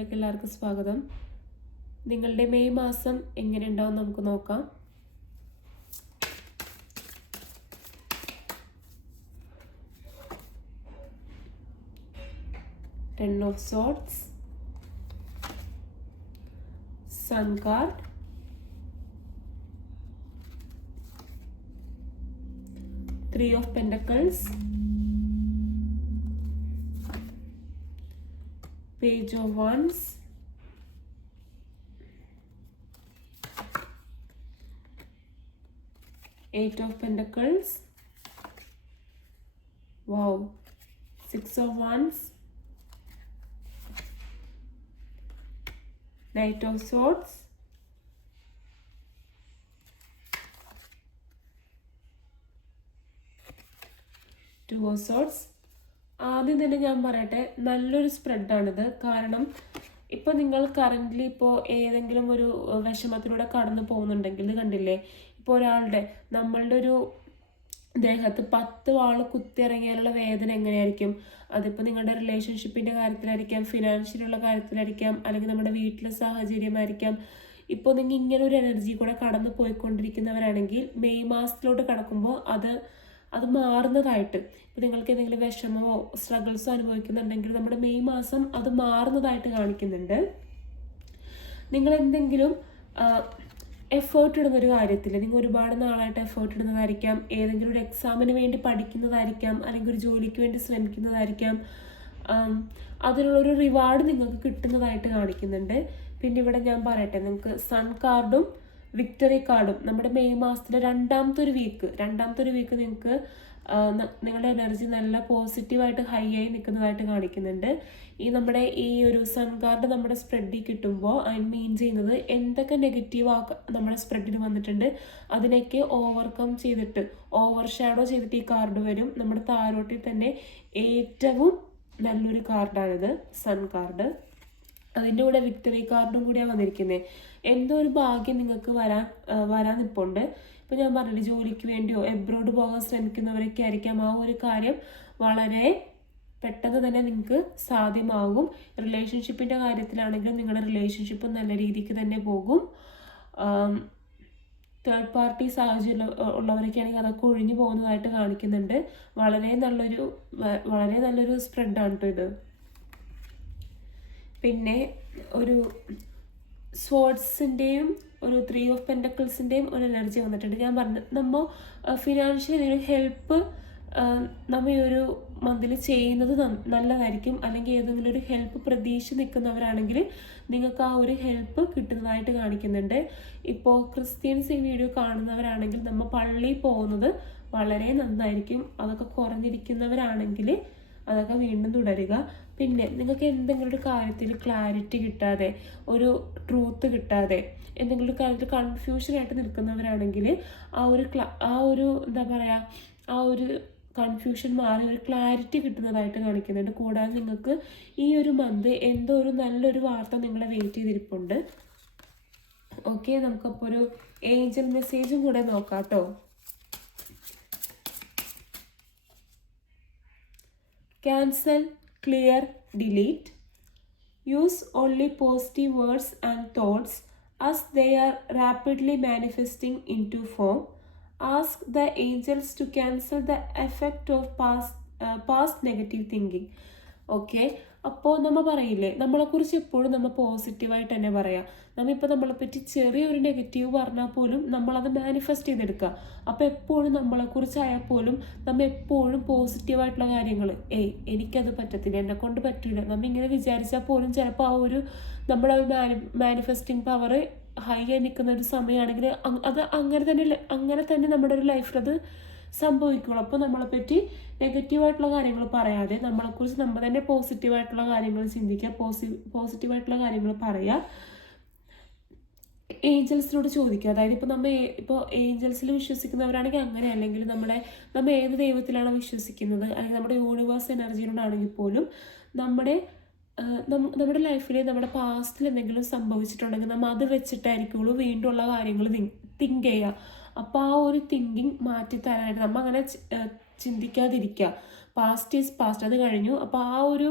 ചാനലിലേക്ക് എല്ലാവർക്കും സ്വാഗതം. നിങ്ങളുടെ മെയ് മാസം എങ്ങനെ ഉണ്ടാവും നമുക്ക് നോക്കാം. Ten of Swords, Sun card, Three of Pentacles, Page of Wands, Eight of Pentacles, wow, Six of Wands, Knight of Swords, Two of Swords. ആദ്യം തന്നെ ഞാൻ പറയട്ടെ, നല്ലൊരു സ്പ്രെഡാണിത്. കാരണം ഇപ്പോൾ നിങ്ങൾ കറൻ്റ്ലി ഇപ്പോൾ ഏതെങ്കിലും ഒരു വിഷമത്തിലൂടെ കടന്നു പോകുന്നുണ്ടെങ്കിൽ കണ്ടില്ലേ, ഇപ്പോൾ നമ്മളുടെ ഒരു ദേഹത്ത് 10 വാള് കുത്തിയിറങ്ങിയാലുള്ള വേദന എങ്ങനെയായിരിക്കും. അതിപ്പോൾ നിങ്ങളുടെ റിലേഷൻഷിപ്പിൻ്റെ കാര്യത്തിലായിരിക്കാം, ഫിനാൻഷ്യലുള്ള കാര്യത്തിലായിരിക്കാം, അല്ലെങ്കിൽ നമ്മുടെ വീട്ടിലെ സാഹചര്യമായിരിക്കാം. ഇപ്പോൾ നിങ്ങൾ ഇങ്ങനെ ഒരു എനർജി കൂടെ കടന്നു പോയിക്കൊണ്ടിരിക്കുന്നവരാണെങ്കിൽ മെയ് മാസത്തിലോട്ട് കടക്കുമ്പോൾ അത് മാറുന്നതായിട്ട്, ഇപ്പോൾ നിങ്ങൾക്ക് എന്തെങ്കിലും വിഷമമോ സ്ട്രഗിൾസോ അനുഭവിക്കുന്നുണ്ടെങ്കിൽ നമ്മുടെ മെയ് മാസം അത് മാറുന്നതായിട്ട് കാണിക്കുന്നുണ്ട്. നിങ്ങൾ എന്തെങ്കിലും എഫേർട്ട് ഇടുന്നൊരു കാര്യത്തിൽ നിങ്ങൾ ഒരുപാട് നാളായിട്ട് എഫേർട്ട് ഇടുന്നതായിരിക്കാം, ഏതെങ്കിലും ഒരു എക്സാമിന് വേണ്ടി പഠിക്കുന്നതായിരിക്കാം, അല്ലെങ്കിൽ ഒരു ജോലിക്ക് വേണ്ടി ശ്രമിക്കുന്നതായിരിക്കാം. അതിനുള്ളൊരു റിവാർഡ് നിങ്ങൾക്ക് കിട്ടുന്നതായിട്ട് കാണിക്കുന്നുണ്ട്. പിന്നെ ഇവിടെ ഞാൻ പറയട്ടെ, നിങ്ങൾക്ക് സൺ കാർഡും വിക്ടറി കാർഡും നമ്മുടെ മെയ് മാസത്തിലെ രണ്ടാമത്തെ ഒരു വീക്ക് നിങ്ങൾക്ക് നിങ്ങളുടെ എനർജി നല്ല പോസിറ്റീവായിട്ട് ഹൈ ആയി നിൽക്കുന്നതായിട്ട് കാണിക്കുന്നുണ്ട്. നമ്മുടെ ഈ ഒരു സൺ കാർഡ് നമ്മുടെ സ്പ്രെഡിൽ കിട്ടുമ്പോൾ അതിന് മീൻ ചെയ്യുന്നത് എന്തൊക്കെ നെഗറ്റീവ് നമ്മുടെ സ്പ്രെഡിൽ വന്നിട്ടുണ്ട് അതിനൊക്കെ ഓവർകം ചെയ്തിട്ട്, ഓവർ ഷാഡോ ചെയ്തിട്ട് ഈ കാർഡ് വരും. നമ്മുടെ താരോട്ടിൽ തന്നെ ഏറ്റവും നല്ലൊരു കാർഡാണിത് സൺ കാർഡ്. അതിൻ്റെ കൂടെ വിക്ടറി കാർഡും കൂടിയാണ് വന്നിരിക്കുന്നത്. എന്തോ ഒരു ഭാഗ്യം നിങ്ങൾക്ക് വരാൻ നിൽപ്പുണ്ട്. ഇപ്പോൾ ഞാൻ പറഞ്ഞില്ല, ജോലിക്ക് വേണ്ടിയോ എബ്രോഡ് പോകാൻ ശ്രമിക്കുന്നവരൊക്കെ ആയിരിക്കാം ആ ഒരു കാര്യം വളരെ പെട്ടെന്ന് തന്നെ നിങ്ങൾക്ക് സാധ്യമാകും. റിലേഷൻഷിപ്പിൻ്റെ കാര്യത്തിലാണെങ്കിലും നിങ്ങളുടെ റിലേഷൻഷിപ്പ് നല്ല രീതിക്ക് തന്നെ പോകും. തേർഡ് പാർട്ടി സാഹചര്യം ഉള്ളവരൊക്കെയാണെങ്കിൽ അതൊക്കെ ഒഴിഞ്ഞു പോകുന്നതായിട്ട് കാണിക്കുന്നുണ്ട്. വളരെ നല്ലൊരു സ്പ്രെഡാണ് കേട്ടോ ഇത്. പിന്നെ ഒരു സ്വാർഡ്സിൻ്റെയും ഒരു ത്രീ ഓഫ് പെൻറ്റക്കിൾസിൻ്റെയും ഒരു എനർജി വന്നിട്ടുണ്ട്. ഞാൻ പറഞ്ഞു, നമ്മൾ ഫിനാൻഷ്യലി ഒരു ഹെൽപ്പ് നമ്മൾ ഈ ഒരു മന്തിൽ ചെയ്യുന്നത് നല്ലതായിരിക്കും. അല്ലെങ്കിൽ ഏതെങ്കിലും ഒരു ഹെൽപ്പ് പ്രതീക്ഷ നിൽക്കുന്നവരാണെങ്കിൽ നിങ്ങൾക്ക് ആ ഒരു ഹെൽപ്പ് കിട്ടുന്നതായിട്ട് കാണിക്കുന്നുണ്ട്. ഇപ്പോൾ ക്രിസ്ത്യൻസ് ഈ വീഡിയോ കാണുന്നവരാണെങ്കിൽ നമ്മൾ പള്ളിയിൽ പോകുന്നത് വളരെ നന്നായിരിക്കും. അതൊക്കെ കുറഞ്ഞിരിക്കുന്നവരാണെങ്കിൽ അതൊക്കെ വീണ്ടും തുടരുക. പിന്നെ നിങ്ങൾക്ക് എന്തെങ്കിലും ഒരു കാര്യത്തിൽ ക്ലാരിറ്റി കിട്ടാതെ, ഒരു ട്രൂത്ത് കിട്ടാതെ, എന്തെങ്കിലും ഒരു കാര്യത്തിൽ കൺഫ്യൂഷനായിട്ട് നിൽക്കുന്നവരാണെങ്കിൽ ആ ഒരു എന്താ പറയുക, ആ ഒരു കൺഫ്യൂഷൻ മാറി ഒരു ക്ലാരിറ്റി കിട്ടുന്നതായിട്ട് കാണിക്കുന്നുണ്ട്. കൂടാതെ നിങ്ങൾക്ക് ഈ ഒരു മന്ത് എന്തോ ഒരു നല്ലൊരു വാർത്ത നിങ്ങളെ വെയിറ്റ് ചെയ്തിരിപ്പുണ്ട്. ഓക്കെ, നമുക്കപ്പോൾ ഒരു ഏഞ്ചൽ മെസ്സേജും കൂടെ നോക്കാം കേട്ടോ. Cancel, clear, delete. Use only positive words and thoughts as they are rapidly manifesting into form. Ask the angels to cancel the effect of past negative thinking. Okay, അപ്പോൾ നമ്മൾ പറയില്ലേ, നമ്മളെക്കുറിച്ച് എപ്പോഴും നമ്മൾ പോസിറ്റീവായിട്ട് തന്നെ പറയാം. നമ്മളിപ്പോൾ നമ്മളെപ്പറ്റി ചെറിയൊരു നെഗറ്റീവ് പറഞ്ഞാൽ പോലും നമ്മളത് മാനിഫെസ്റ്റ് ചെയ്തെടുക്കുക. അപ്പോൾ എപ്പോഴും നമ്മളെക്കുറിച്ചായാൽ പോലും നമ്മൾ എപ്പോഴും പോസിറ്റീവായിട്ടുള്ള കാര്യങ്ങൾ, എനിക്കത് പറ്റത്തില്ല, എന്നെക്കൊണ്ട് പറ്റില്ല, നമ്മളിങ്ങനെ വിചാരിച്ചാൽ പോലും ചിലപ്പോൾ ആ ഒരു നമ്മുടെ മാനിഫെസ്റ്റിംഗ് പവർ ഹൈ ആയി നിൽക്കുന്ന ഒരു സമയമാണെങ്കിൽ അത് അങ്ങനെ തന്നെ നമ്മുടെ ഒരു ലൈഫിലത് സംഭവിക്കുള്ളൂ. അപ്പോൾ നമ്മളെപ്പറ്റി നെഗറ്റീവായിട്ടുള്ള കാര്യങ്ങൾ പറയാതെ നമ്മളെക്കുറിച്ച് നമ്മൾ തന്നെ പോസിറ്റീവായിട്ടുള്ള കാര്യങ്ങൾ ചിന്തിക്കുക, പോസിറ്റീവായിട്ടുള്ള കാര്യങ്ങൾ പറയുക. ഏഞ്ചൽസിനോട് ചോദിക്കുക. അതായത് ഇപ്പോൾ ഏഞ്ചൽസിൽ വിശ്വസിക്കുന്നവരാണെങ്കിൽ അങ്ങനെ, അല്ലെങ്കിൽ നമ്മൾ ഏത് ദൈവത്തിലാണോ വിശ്വസിക്കുന്നത്, അല്ലെങ്കിൽ നമ്മുടെ യൂണിവേഴ്സ് എനർജിയിലോടാണെങ്കിൽ പോലും നമ്മുടെ ലൈഫിൽ നമ്മുടെ പാസ്റ്റിൽ എന്തെങ്കിലും സംഭവിച്ചിട്ടുണ്ടെങ്കിൽ നമ്മൾ അത് വെച്ചിട്ടായിരിക്കുള്ളൂ വീണ്ടുമുള്ള കാര്യങ്ങൾ തിങ്ക് ചെയ്യുക. അപ്പോൾ ആ ഒരു തിങ്കിങ് മാറ്റിത്തരാനായിട്ട് നമ്മൾ അങ്ങനെ ചിന്തിക്കാതിരിക്കുക. പാസ്റ്റ് ഈസ് പാസ്റ്റ്, അത് കഴിഞ്ഞു. അപ്പോൾ ആ ഒരു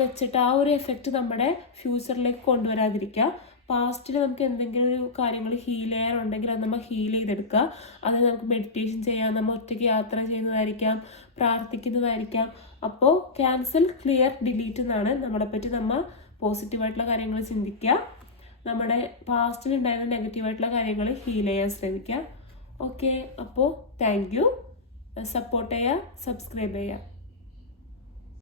വെച്ചിട്ട് ആ ഒരു എഫക്റ്റ് നമ്മുടെ ഫ്യൂച്ചറിലേക്ക് കൊണ്ടുവരാതിരിക്കുക. പാസ്റ്റിൽ നമുക്ക് എന്തെങ്കിലും ഒരു കാര്യങ്ങൾ ഹീൽ ചെയ്യാനുണ്ടെങ്കിൽ അത് നമ്മൾ ഹീൽ ചെയ്തെടുക്കുക. അത് നമുക്ക് മെഡിറ്റേഷൻ ചെയ്യാം, നമ്മൾ ഒറ്റയ്ക്ക് യാത്ര ചെയ്യുന്നതായിരിക്കാം, പ്രാർത്ഥിക്കുന്നതായിരിക്കാം. അപ്പോൾ ക്യാൻസൽ, ക്ലിയർ, ഡിലീറ്റ് എന്നാണ് നമ്മളെ പറ്റി നമ്മൾ പോസിറ്റീവായിട്ടുള്ള കാര്യങ്ങൾ ചിന്തിക്കുക. നമ്മുടെ പാസ്റ്റിൽ ഉണ്ടായിരുന്ന നെഗറ്റീവായിട്ടുള്ള കാര്യങ്ങൾ ഹീൽ ചെയ്യാൻ ശ്രമിക്കുക. ഓക്കെ, അപ്പോൾ താങ്ക് യു. സപ്പോർട്ട് ചെയ്യുക, സബ്സ്ക്രൈബ് ചെയ്യുക.